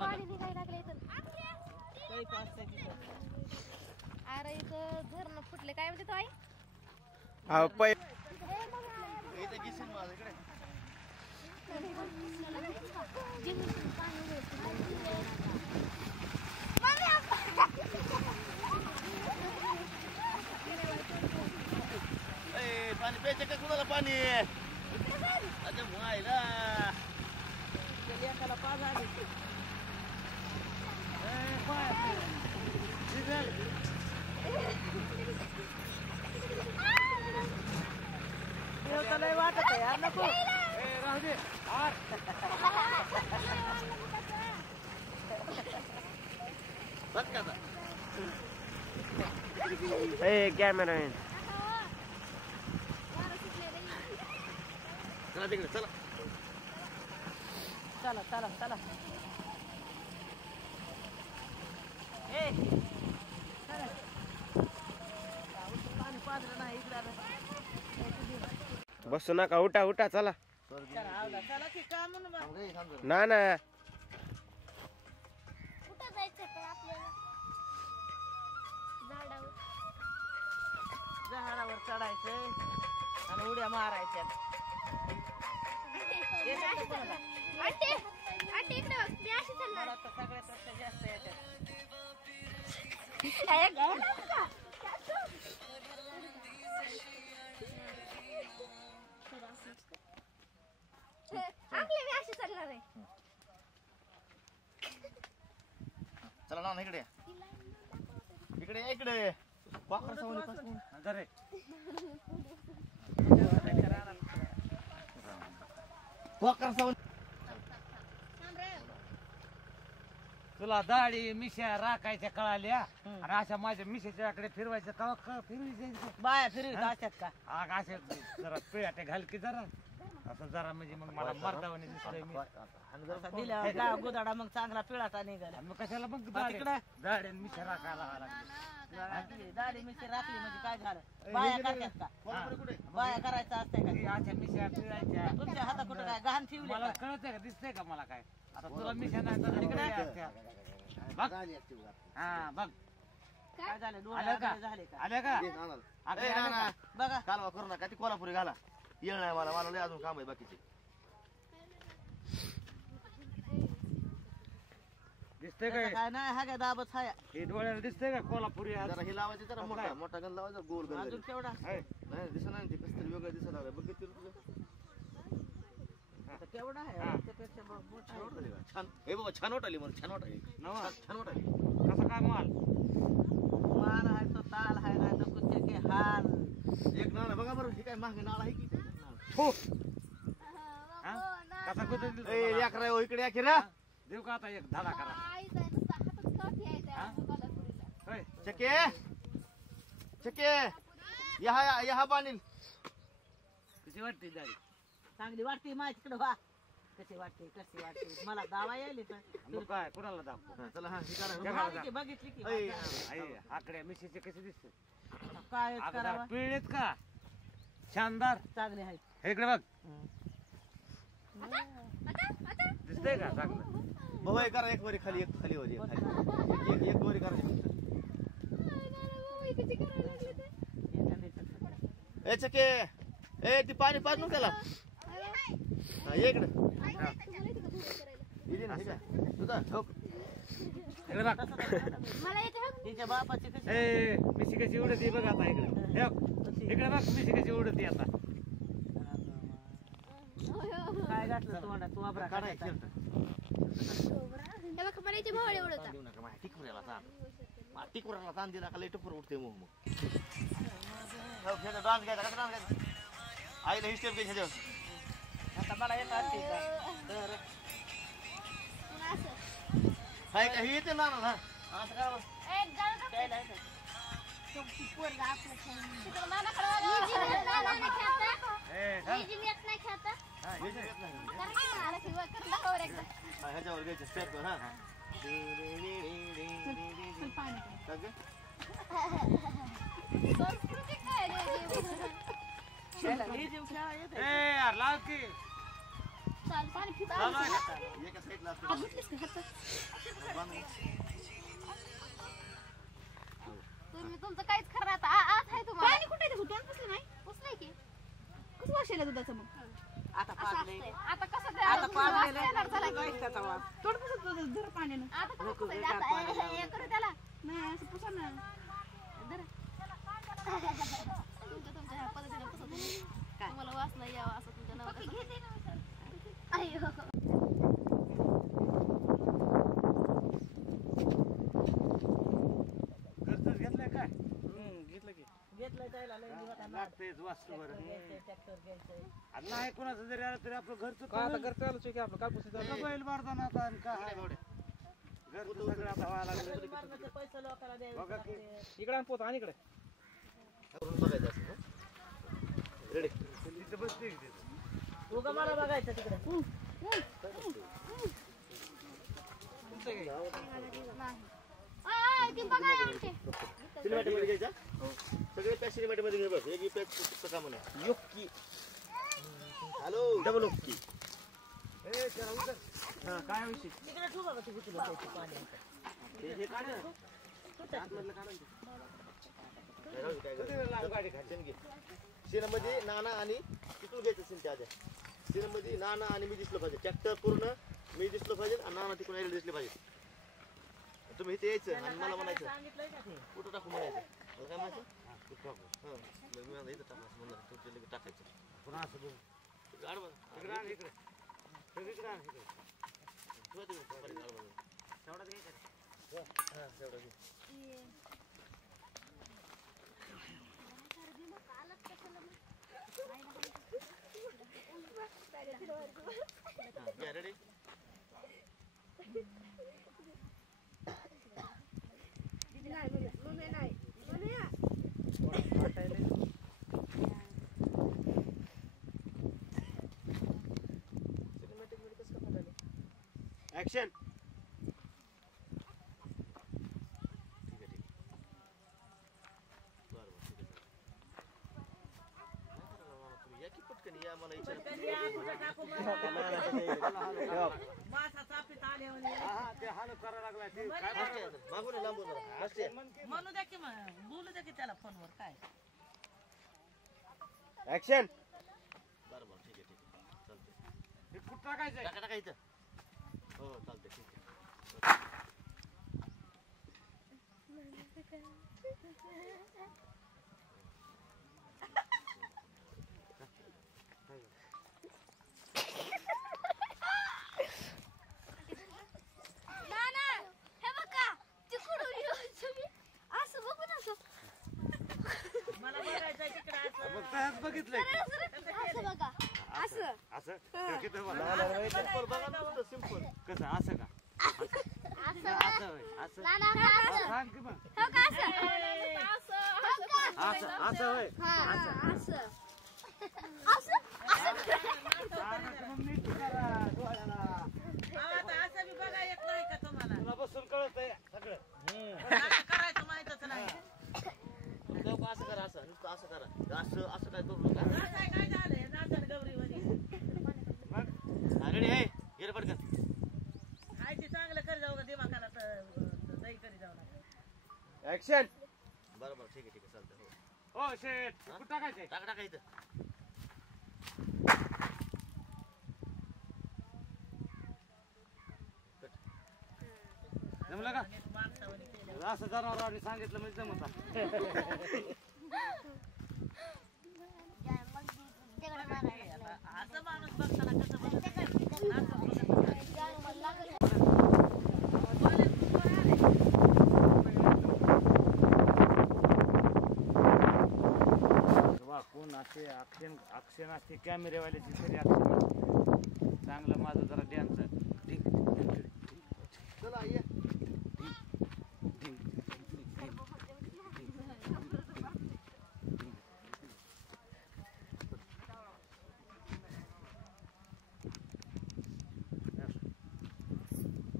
पाणी निघायला लागले इथं. अरे इथं धरण फुटले काय म्हणते तो आई? पाणी प्यायचं का कुणाला पाणी? व्हायला पाच आले वाटत यार नको राहू दे कॅमेरामॅन चला तिकडे चला चला चला चला बसू नका उठा उठा चला चला की का म्हणून ना ना कुठं जायचं काय आपल्याला? झाडावर चढायचंय आणि उड्या मारायच्या. आंटी आंटी इकडे बघ मी अशी चालणार. मला तर सगळ्यापेक्षा जास्त येतात. आपले मी अशी चालणार आहे. चला ना इकडे इकडे इकडे वाकर सावली पासून जरे वाकर सावली तुला दाढी मिश्या राखायच्या कळाल्या आणि अशा माझ्या मिशेच्याकडे फिरवायचं कवा फिरवायचं बाया फिरवीत असतात का? आग असे जरा पिळाटे घाल की जरा असं जरा म्हणजे मग मला मर्दावाने दिसतोय मी दिल्यावर का गुदाडा मग चांगला पिळाटा निघाला. मग कशाला मग तिकडे दाढी मिश्या राखायला लागली. दाढी मिशी राखली म्हणजे काय झालं? बाया करतात का? बाया करायचं असते का? अशा मिश्या पिळायच्या तुमच्या हातात कुठं काय गहाण ठेवली मला का? कळतंय का दिसतंय का मला काय? आता तुला मिश्या नाही तर इकडे असत्या. बघ हा बघ काय झालं? डोळे आलं का? आडवे झाले का? आल्या का आल्या का? बघा कालवा करू नका ती कोल्हापुरी घाला येळ नाही मला लय अजून काम आहे बाकीचे. दिसतंय काय काय नाही हा काय दाबच हाय. हे डोळ्याला दिसतंय का कोल्हापुरी आज? जरा हे लावायचे जरा मोठा मोठा गण लावायचा गोल गण अजून केवढा? आहे. नाही दिसत नाही ते कसं तरी वेगळं दिसायला लागलं बघ किती तुझं आता केवढा आहे? हा. त्यापेक्षा मोठा छान आहे. वाटली का? छान हे बाबा छान वाटली मला छान वाटली नवा. छान वाटली कसा काय माल मान आहे तो ताल आहे नाही तर कुत्ते के हाल. एक नाळ बघा बरं हे काय मागे नाळ आहे की हो कसा कुठे ए लेकरा हो इकडे या की रे देऊ का आता एक धाडा करा आई जाय नुसता हातात कॉफी यायचं कोल्हापुरीला. होय. चके चके या बांधील कशी वाटते दाढी चांगली वाटते माझ्या तिकडे व्हा. कशी वाटते मला दावा यायले तर मग काय कुणाला दाखव हा, चला हा हे करा बघितली की बघितली की ऐ, आई आकड्या मिशीचे कसे दिसते काय अगोदर करावा? पिळलेत का शानदार चांगले आहेत. हे इकडे बघ आता आता दिसतंय का चांगलं बाबा हे करा एक वरी खाली एक खाली वरी एक खाली एक वरी करा किती करायला लागले ते. ए चके ए ती पाणी पाजून त्याला हा ये इकडे इथे ना हे काय तुझा ठोक इकडे बघ मला येते हं. तिच्या बापाची कशी ए मिशी कशी उडती बघ आता इकडे हे बघ. इकडे बघ मिशी कशी उडती आता काय घातलं तोंडात तू आबरा काढाय काढायचा. हे बघ मला इथे भोवळे उडवता. देऊ नका माहिती टिकवऱ्याला ताण टिकवऱ्याला ताण दिला का लय टपूर उठते मग डान्स घ्यायचा कसा डान्स घ्यायचा आईला ही स्टेप घ्यायची आता मला येत असते का तर पुन्हा असं. हाय का ही येते ना ना असं करा बरं. एक जाळ का? काय नाही का? ती पोरगं आपलं खेळून. तिकडं नानाकडं वळवा. ही जी येत नाही खेळता. ए चल. ही जी येत नाही खेळता. हा, हे जे येत नाही. तर आला की वर करून दाखव रे एकदा. हा, ह्याच्यावर घ्यायचं स्टेप हा काय गं? संस्कृती काय रे? त्याला हे जीव खेळा येते. ए यार लाव की माझं पाणी पित चालू आहे का? एका साईडला असतो. हात धुतलीस का हातात? तुम्ही तुमचं काहीच खरं आता आत आहे तुम्हाला पाणी कुठे आहे? तोंड पुसलं नाही पुसलंय की कसं वाशेला दुधाचं मग आता पाजलंय. आता कसं ते आता पाजलेलं वास येणार झाला की? नाही त्याचा वास. तोंड पुसत जरा पाण्यानं आता कसं नको, पुसायचं? गार आता पाणी हे करू त्याला नाही असं पुसा ना जरा तुमच्या ह्या पद्धतीने पुसत नाही. तुम्हाला वास नाही यावा असं तुमच्या नावाचं घरचंच घेतलंय काय घेतलं की घेतलंय त्याला लय दिवस आता. लागतेच वास्तू बरं घ्यायचंय, ट्रॅक्टर घ्यायचंय. आणि नाही कोणाचं जरी आलं तरी आपलं घरचं काय आता करून घर चालूच आहे की आपलं कापूस आता बैल बारदाना आता आणि काय घरचं सगळं आता व्हायला लागलं मरणाचे पैसे लोकांना द्यावे बघा की. लागते. इकडे आण पोत आणि इकडे करून बघायचं असं हं? रेडी तिथं बसते की तिथं. उगा मला बघायचं तिकडे ती बघा आमचे सिनेमॅटिक मध्ये घ्यायचा सगळे पॅक सिनेमॅटिक मध्ये घे बघ एक पॅक पुस्तका म्हणे योक्की हॅलो डबल योक्की ए चला उतर. हा काय विषय तिकडे ठेवू बघा तुम्ही तुला पाणी हे काढ ना. कधी लांब गाडी घालते घे सिनेमध्ये नाना आणि तिथून घ्यायचं सीन त्या आधी सिनेमध्ये नाना आणि मी दिसलं पाहिजे ट्रॅक्टर पूर्ण मी दिसलं पाहिजे आणि नाना तिकडून यायला दिसले पाहिजे तुम्ही इथे यायचं आणि मला म्हणायचं सांगितलंय का ते कुठं टाकू म्हणायचं मला काय म्हणायचं हां मी म्हणलं इथं टाकू म्हणलं तुमच्या लगेच टाकायचं पुन्हा असं बघ. गाड बघ इकडं आण इकडे. सगळीकडे आण इकडे. ठेवा तुम्ही बरं, गाड बघ. तेवढाच घ्यायचा रे. हां तेवढं घे. हां, घ्या, ready? ऍक्शन ठीक आहे, ठीक आहे. बरं, बरं, ठीक आहे, चालेल. नाही करायला बाबा तुम्ही. या की पटकन या मला विचारा. कधी या, कुठं टाकू मला? मासा चापीत आले म्हणे. हा, हा, ते हाल करायला लागलाय ते काय मस्त आहे आता. मागून आहे, लांबून आहे. मस्त आहे. म्हण की. म्हणू द्या की मग बोलू द्या की त्याला फोनवर काय ऍक्शन बरं बरं ठीक आहे, ठीक आहे. चालतंय. हे कुठं टाकायचंय टाका टाका इथं. हो चालतंय ठीक आहे. नाना हे बघा तिकडून येऊन तुम्ही असं बघू नका मला बघायचंय तिकडे असं. मग तयाच बघितलंय असं बघा असं असं तर किती बघा. सिंपल बघा नुसतं सिंपल. कसं असं का असं असं होय, असं नाना असं सांग की मग हो का असं असं असं होय असं सांगा की मग नीट करा डोळ्याला. आता असं बी बघा येत नाही का तुम्हाला तुला बसून कळत आहे सगळं आता करायचं माहितच नाही लोक असं करा असं नुसतं असं करा असं असं काय करू नका. नाचाय काय झालंय नाचन गौरी मग रेडी आहे गेलं पटकन. हाय ते चांगलं कर जाऊ का दिमाखाला दही करी जाऊ नका ऍक्शन बरं बरं ठीक आहे, ठीक आहे, चालतंय. हो ओ शेट कुठं टाकायचंय टाका टाका इथं. जमलं का माणसावणी केलं असं जनावरांनी सांगितलं म्हणजे जमत असं माणूस बघताना कसं कोण असे अक्षण असते कॅमेरेवाल्याची तरी अक्षण चांगलं माझं जरा डॅन्स चला ये.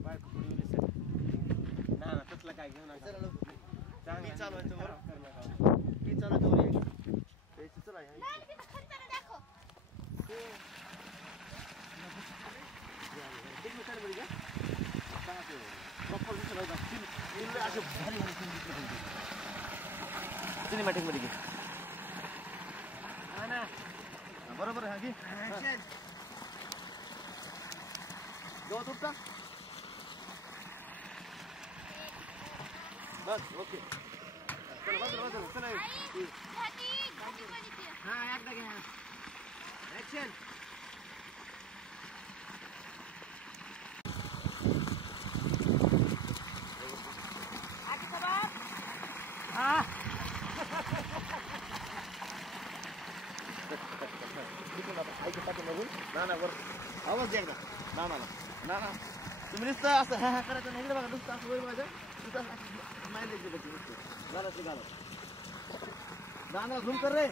बायको पुढे गेली सर. ना ना तसलं काय घेऊ नका चला लवकर. चांगलं मी चालू आहे समोर. आहे. मी चालू आहे समोर. यायचं, चला या. का सीन असे भारी भारी सीन दिसले पाहिजे सिनेमॅटिक मध्ये घे हा ना. बरोबर आहे घे गवत उपटा बस ओके चला बाजूला बाजूला चला हा एकदा घ्या ऍक्शन आजीचा बाप हा नाना वर आवाज द्या एकदा नानाला नाना तुम्ही नुसतं असं हा हा करायचं नाही इकडे बघा नुसतं असं वर माझं नुसतं माहिती द्यायची त्याची नुसतं गाला ते गाला नाना झूम कर रे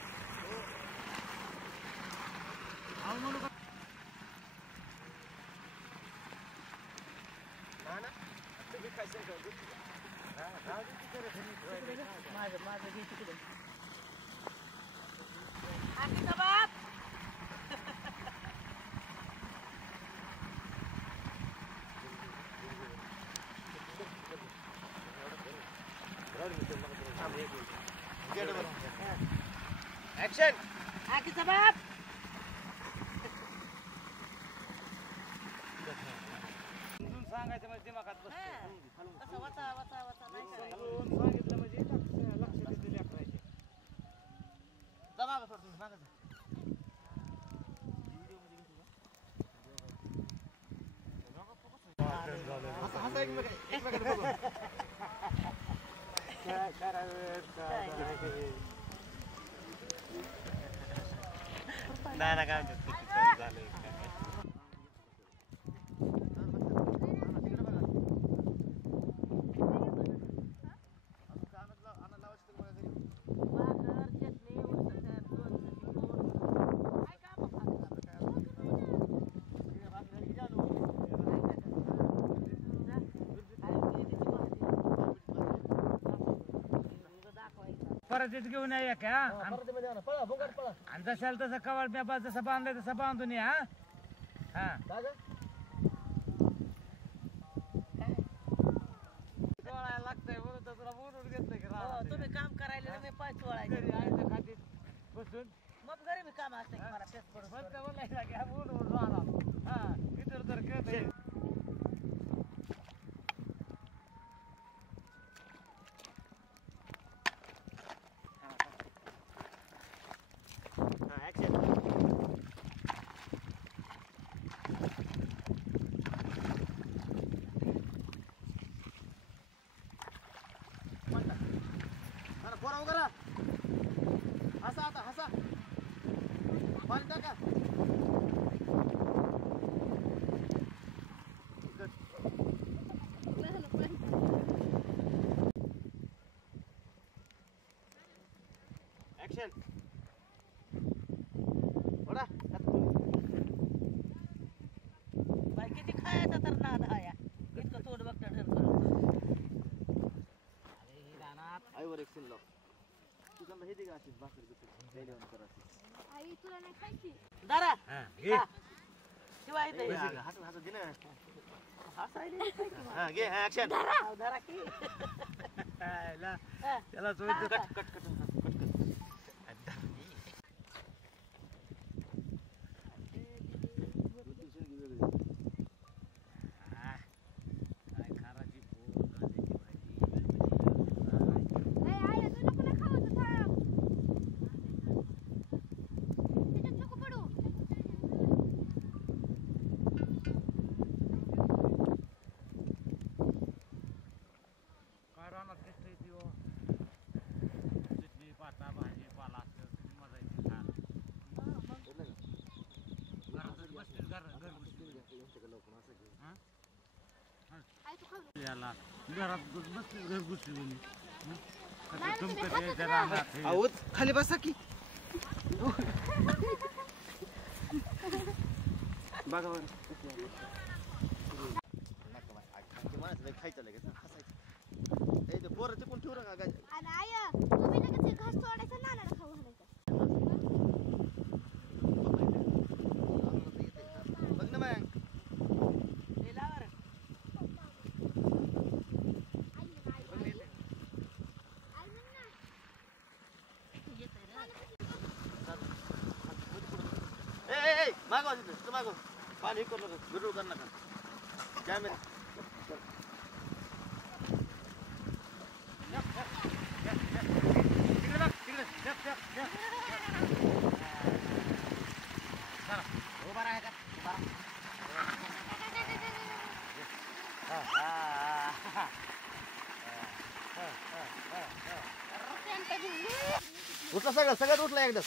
माझं घे तिकडे आजीचा बाप ऍक्शन आजीचा बाप समजून सांगायचं म्हणजे दिमागात बसतं. असं वाचा वाचा वाचा नाही करायचं समजून सांगितलं म्हणजे लक्ष दिले लेकराचे. दबा का थोडं मागं जा. हसा एकमेकांना बघून. नाही ना काय झालं भाकर चटणी उसळ दोन काय काम दाखवायचं परत येत घेऊन या का परतीमध्ये आणा. पळा भोंगाट पळा आणि जशाल तसं कवाड मी जसं बांधलंय तसं बांधून या हा काय गं? सोळायला लागतंय म्हणून तर तुला बोलून घेतलं की हो, राव तुम्ही काम करायला मी पाय चोळायचे घरी आयतं खातीत बसून मग घरी मी काम असते की मला पेट पडून फक्त बोलायला घ्या बोलून राहणार हा इतर तर कळतंय हा ऍक्शन म्हणता पोरा वगैरे हसा आता हसा पाणी टाका ऍक्शन बडा बाई किती खायचा तर नाद हा या इतकं तोड बघता ठरकं आईवर एक सीन लाव तू त्यांना हे दे का अशीच भाकरी बिकरी हे देऊन कर अशी आई तुला नाही खायची दारा हा, घे. शिवाय इथे हसत हसत दे ना हसायला येत नाही की मला. हा घे ऍक्शन अहो, धरा की हायला, हा. त्याला सोयीचं cut, cut cut cut cut हा. काय खाराची पोळ, कांद्याची भाजी. आई तू नको ना खाऊ तू थांब त्याच्यात नको पडू काय रानात दिसतंय ती हो. चटणी, पाता, भाजी, पाला असतं. किती मजा येते खायला. घरातच बसतील, घरगुती. हा? आई तू खाऊ याला घरात बसतील घरगुती कोणी. हं? नाही, कसं तुम्ही तुमचं खात यायचं होता ना. रानात हे. आहोत खाली बसा की बघा बरं खायचं लगेच हसायचं ए ते पोरं तिकून ठेवू नका काय आणि आई तुम्ही लगेच हे घास तोडायचा नानाला खाऊ घालायचा बघ ना मग लिहिला बरं. मागवा तिथं मागव पाणी हे करू नका विरोध करू नका कॅमेरा तिकडे बघ तिकडे चला उभा राहा का उभा उठला सगळं सगळ्यात उठला एकदा